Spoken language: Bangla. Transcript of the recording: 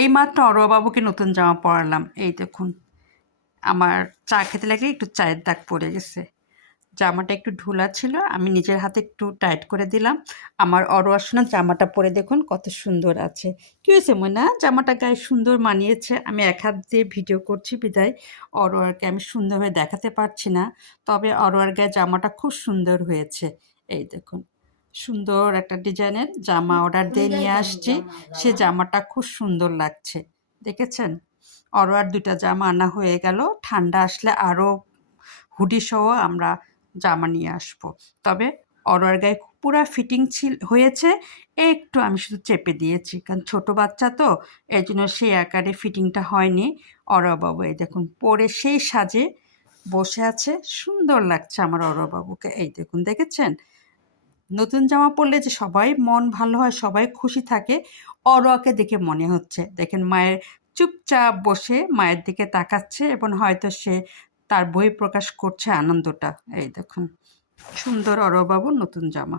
এইমাত্র অরবাবুকে নতুন জামা পরালাম। এই দেখুন, আমার চা খেতে লাগলে একটু চায়ের দাগ পড়ে গেছে। জামাটা একটু ঢোলা ছিল, আমি নিজের হাতে একটু টাইট করে দিলাম। আমার অরোয়াসনা জামাটা পরে দেখুন কত সুন্দর আছে। কী হয়েছে ময়না? জামাটা গায়ে সুন্দর মানিয়েছে। আমি এক হাত দিয়ে ভিডিও করছি বিদায় অরোয়ারকে আমি সুন্দরভাবে দেখাতে পারছি না, তবে অরোয়ার গায়ে জামাটা খুব সুন্দর হয়েছে। এই দেখুন, সুন্দর একটা ডিজাইনের জামা অর্ডার দিয়ে নিয়ে আসছি। সে জামাটা খুব সুন্দর লাগছে, দেখেছেন? অরোয়ার 2টা জামা আনা হয়ে গেল। ঠান্ডা আসলে আরও হুডি সহ আমরা জামা নিয়ে আসবো। তবে অরোয়ার গায়ে পুরা ফিটিং হয়েছে। একটু আমি শুধু চেপে দিয়েছি, কারণ ছোট বাচ্চা তো, এই জন্য সেই আকারে ফিটিংটা হয়নি। অরোয়াবাবু এই দেখুন পরে সেই সাজে বসে আছে, সুন্দর লাগছে আমার অরোয়াবাবুকে। এই দেখুন, দেখেছেন? নতুন জামা পরলে যে সবাই মন ভালো হয়, সবাই খুশি থাকে, অরোয়াকে দেখে মনে হচ্ছে। দেখেন, মায়ের চুপচাপ বসে মায়ের দিকে তাকাচ্ছে এবং হয়তো সে তার বহিঃপ্রকাশ করছে আনন্দটা। এই দেখুন, সুন্দর অরোয়াবাবুর নতুন জামা।